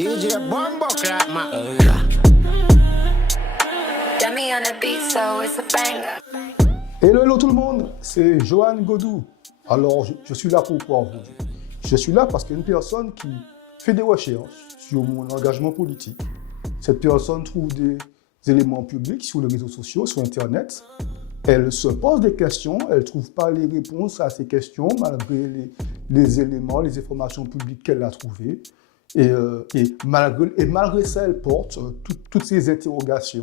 DJ Bumbo Clap, man. Dummy on the beat, so it's a banger. Hello tout le monde, c'est Johan Godou. Alors, je suis là pourquoi aujourd'hui? Je suis là parce qu'il y a une personne qui fait des recherches sur mon engagement politique. Cette personne trouve des éléments publics sur les réseaux sociaux, sur Internet. Elle se pose des questions, elle ne trouve pas les réponses à ces questions malgré les éléments, les informations publiques qu'elle a trouvées. Et malgré ça, elle porte toutes ces interrogations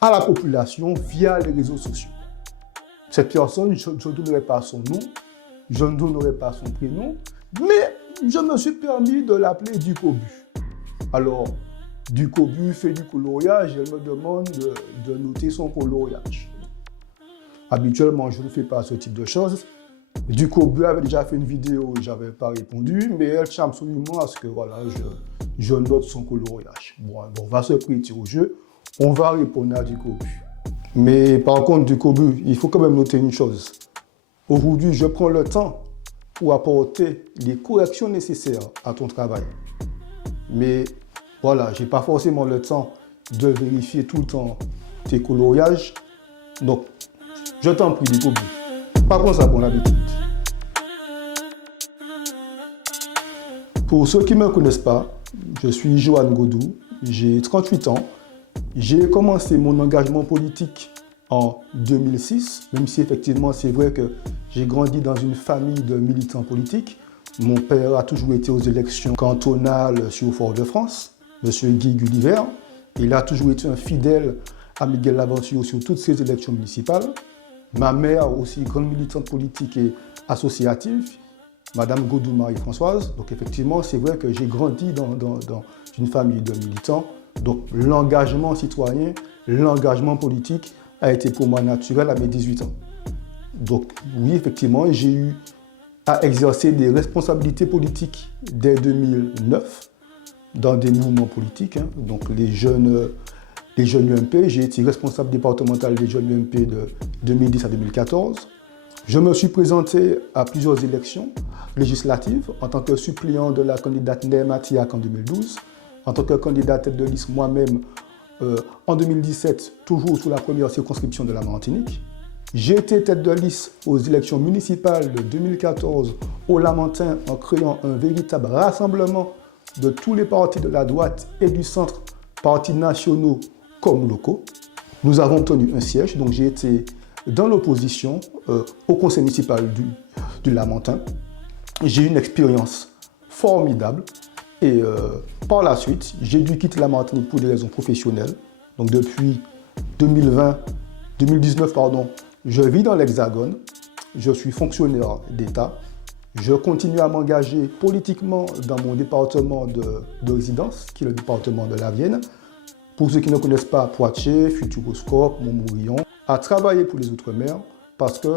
à la population via les réseaux sociaux. Cette personne, je ne donnerai pas son nom, je ne donnerai pas son prénom, mais je me suis permis de l'appeler Ducobu. Alors, Ducobu fait du coloriage, elle me demande de noter son coloriage. Habituellement, je ne fais pas ce type de choses. Ducobu avait déjà fait une vidéo, je n'avais pas répondu, mais elle tient absolument à ce que voilà, je note son coloriage. Bon, on va se prêter au jeu, on va répondre à Ducobu. Mais par contre, Ducobu, il faut quand même noter une chose. Aujourd'hui, je prends le temps pour apporter les corrections nécessaires à ton travail. Mais voilà, je n'ai pas forcément le temps de vérifier tout le temps tes coloriages. Donc, je t'en prie, Ducobu. Par contre, ça, bon l'habitude. Pour ceux qui ne me connaissent pas, je suis Johan Godou, j'ai 38 ans. J'ai commencé mon engagement politique en 2006, même si effectivement c'est vrai que j'ai grandi dans une famille de militants politiques. Mon père a toujours été aux élections cantonales sur Fort-de-France, M. Guy Gulliver. Il a toujours été un fidèle à Miguel Laventure sur toutes ces élections municipales. Ma mère, aussi grande militante politique et associative, Madame Godou Marie-Françoise. Donc effectivement, c'est vrai que j'ai grandi dans une famille de militants. Donc l'engagement citoyen, l'engagement politique a été pour moi naturel à mes 18 ans. Donc oui, effectivement, j'ai eu à exercer des responsabilités politiques dès 2009 dans des mouvements politiques. Donc les jeunes UMP, j'ai été responsable départemental des jeunes UMP de 2010 à 2014. Je me suis présenté à plusieurs élections législatives en tant que suppléant de la candidate Néma Tiak en 2012. En tant que candidat tête de liste moi-même en 2017, toujours sous la première circonscription de la Martinique. J'ai été tête de liste aux élections municipales de 2014 au Lamentin en créant un véritable rassemblement de tous les partis de la droite et du centre, partis nationaux comme locaux. Nous avons tenu un siège, donc j'ai été dans l'opposition au conseil municipal du Lamentin. J'ai eu une expérience formidable. Et par la suite, j'ai dû quitter la Martinique pour des raisons professionnelles. Donc depuis 2019, je vis dans l'Hexagone. Je suis fonctionnaire d'État. Je continue à m'engager politiquement dans mon département de résidence, qui est le département de la Vienne. Pour ceux qui ne connaissent pas Poitiers, Futuroscope, Montmorillon, à travailler pour les Outre-mer parce que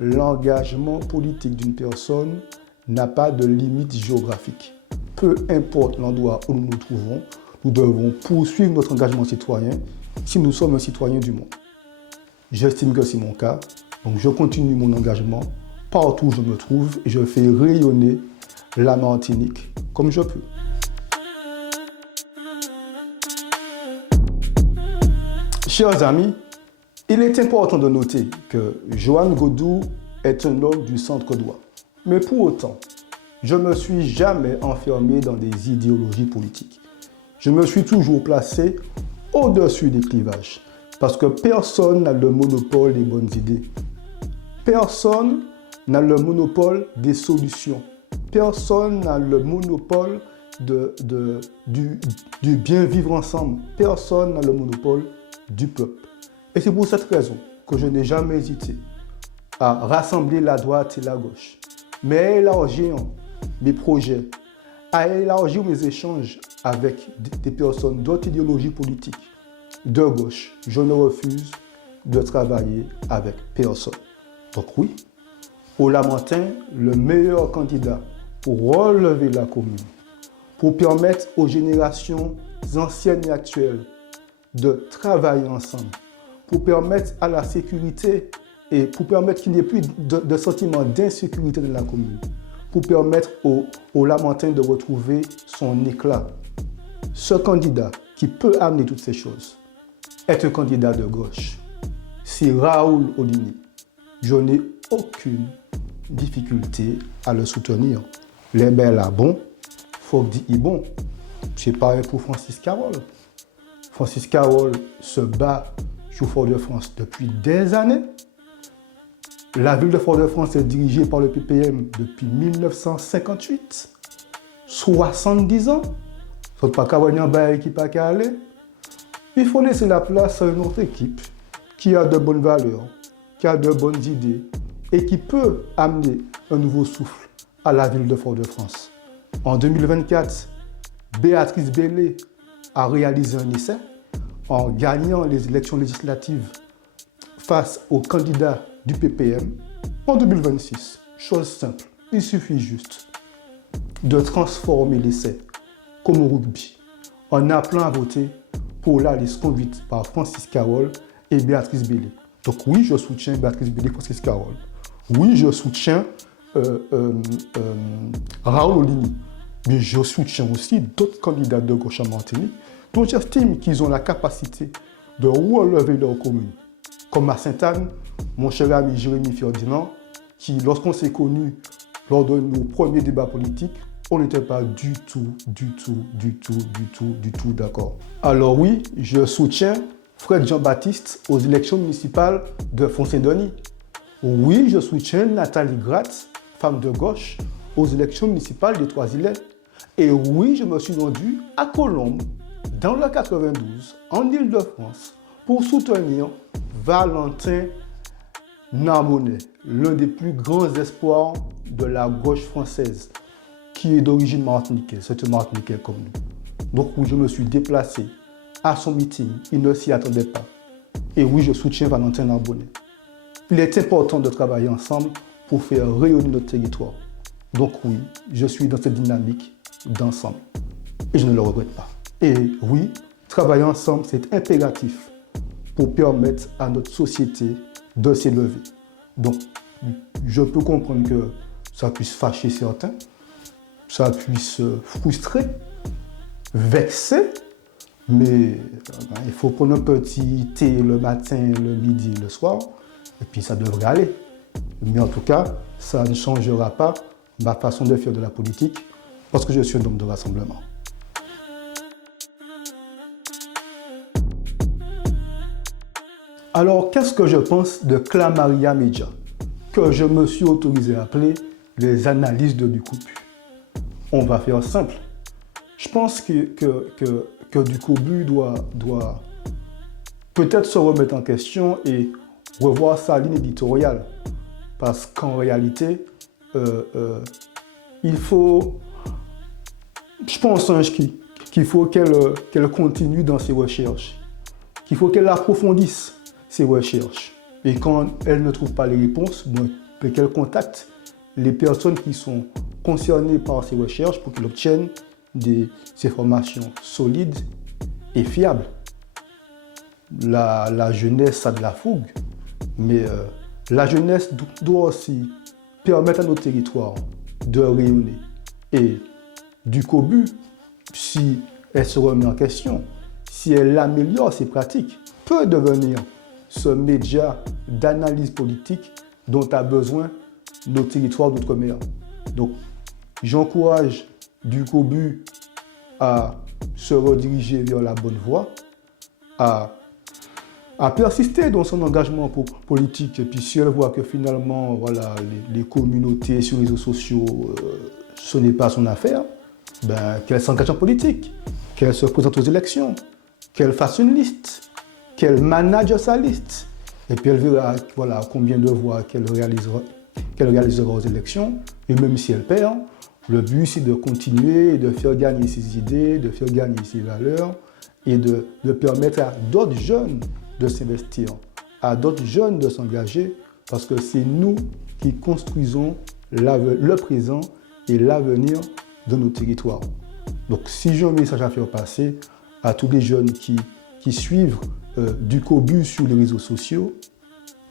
l'engagement politique d'une personne n'a pas de limite géographique. Peu importe l'endroit où nous nous trouvons, nous devons poursuivre notre engagement citoyen si nous sommes un citoyen du monde. J'estime que c'est mon cas, donc je continue mon engagement partout où je me trouve et je fais rayonner la Martinique comme je peux. Chers amis, il est important de noter que Johan Godou est un homme du centre droit. Mais pour autant, je ne me suis jamais enfermé dans des idéologies politiques. Je me suis toujours placé au-dessus des clivages. Parce que personne n'a le monopole des bonnes idées. Personne n'a le monopole des solutions. Personne n'a le monopole du bien vivre ensemble. Personne n'a le monopole du peuple. Et c'est pour cette raison que je n'ai jamais hésité à rassembler la droite et la gauche. Mais à élargir mes projets, à élargir mes échanges avec des personnes d'autres idéologies politiques de gauche. Je ne refuse de travailler avec personne. Donc oui, au Lamentin, le meilleur candidat pour relever la commune, pour permettre aux générations anciennes et actuelles de travailler ensemble, pour permettre à la sécurité et pour permettre qu'il n'y ait plus de sentiment d'insécurité dans la commune, pour permettre au Lamentin de retrouver son éclat. ce candidat qui peut amener toutes ces choses est un candidat de gauche. C'est Raoul Oligny. Je n'ai aucune difficulté à le soutenir. Les belles là bon, faut que dit bon. C'est pareil pour Francis Carole. Francis Carole se bat sur Fort-de-France depuis des années. La ville de Fort-de-France est dirigée par le PPM depuis 1958. 70 ans. Faut pas qu'avoir un équipe à aller. Il faut laisser la place à une autre équipe qui a de bonnes valeurs, qui a de bonnes idées et qui peut amener un nouveau souffle à la ville de Fort-de-France. En 2024, Béatrice Bellé a réalisé un essai en gagnant les élections législatives face aux candidats du PPM. En 2026, chose simple, il suffit juste de transformer l'essai comme au rugby en appelant à voter pour la liste conduite par Francis Carole et Béatrice Bellé. Donc oui, je soutiens Béatrice Bellé et Francis Carole. Oui, je soutiens Raoul Oligny. Mais je soutiens aussi d'autres candidats de gauche en Martinique dont j'estime qu'ils ont la capacité de relever leur commune. Comme à Sainte-Anne, mon cher ami Jérémy Ferdinand, qui, lorsqu'on s'est connus lors de nos premiers débats politiques, on n'était pas du tout d'accord. Alors oui, je soutiens Fred Jean-Baptiste aux élections municipales de Font-Saint-Denis. Oui, je soutiens Nathalie Gratz, femme de gauche, aux élections municipales des Trois-Îlets. Et oui, je me suis rendu à Colombes, dans le 92, en Île-de-France, pour soutenir Valentin Namonnet, l'un des plus grands espoirs de la gauche française, qui est d'origine martiniquaise. C'est un Martiniquais comme nous. Donc oui, je me suis déplacé à son meeting. Il ne s'y attendait pas. Et oui, je soutiens Valentin Namonnet. Il est important de travailler ensemble pour faire rayonner notre territoire. Donc oui, je suis dans cette dynamique d'ensemble. Et je ne le regrette pas. Et oui, travailler ensemble, c'est impératif pour permettre à notre société de s'élever. Donc, je peux comprendre que ça puisse fâcher certains, ça puisse frustrer, vexer, mais il faut prendre un petit thé le matin, le midi, le soir, et puis ça devrait aller. Mais en tout cas, ça ne changera pas ma façon de faire de la politique, parce que je suis un homme de rassemblement. Alors, qu'est-ce que je pense de Clamaria Media, que je me suis autorisé à appeler les analyses de Ducobu? On va faire simple. Je pense que Ducobu doit peut-être se remettre en question et revoir sa ligne éditoriale. Parce qu'en réalité, il faut, je pense qu'il faut qu'elle continue dans ses recherches, qu'il faut qu'elle approfondisse ses recherches. Et quand elle ne trouve pas les réponses, qu'elle contacte les personnes qui sont concernées par ces recherches pour qu'elle obtienne des informations solides et fiables. La jeunesse a de la fougue, mais la jeunesse doit aussi permettre à nos territoires de rayonner. Et Ducobu, si elle se remet en question, si elle améliore ses pratiques, peut devenir ce média d'analyse politique dont a besoin nos territoires d'outre-mer. Donc, j'encourage Ducobu à se rediriger vers la bonne voie, à persister dans son engagement politique. Et puis, si elle voit que finalement, voilà, les communautés sur les réseaux sociaux, ce n'est pas son affaire, qu'elle s'engage en politique, qu'elle se présente aux élections, qu'elle fasse une liste, qu'elle manage sa liste. Et puis elle verra voilà, combien de voix qu'elle réalisera aux élections. Et même si elle perd, le but c'est de continuer, de faire gagner ses idées, de faire gagner ses valeurs et de permettre à d'autres jeunes de s'investir, à d'autres jeunes de s'engager, parce que c'est nous qui construisons le présent et l'avenir de nos territoires. Donc si j'ai un message à faire passer à tous les jeunes qui suivent Ducobu sur les réseaux sociaux,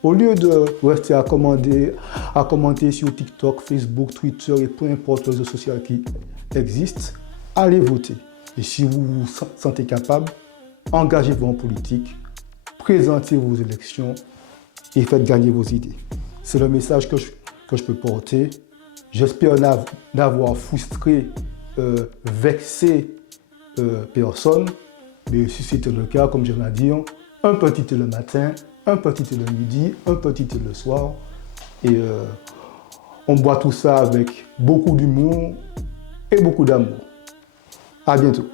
au lieu de rester à commenter sur TikTok, Facebook, Twitter et peu importe les réseaux sociaux qui existent, allez voter. Et si vous vous sentez capable, engagez-vous en politique, présentez vos élections et faites gagner vos idées. C'est le message que je peux porter. J'espère n'avoir frustré, vexé personne. Mais si c'était le cas, comme j'aime à dire, un petit thé le matin, un petit thé le midi, un petit thé le soir. Et on boit tout ça avec beaucoup d'humour et beaucoup d'amour. À bientôt.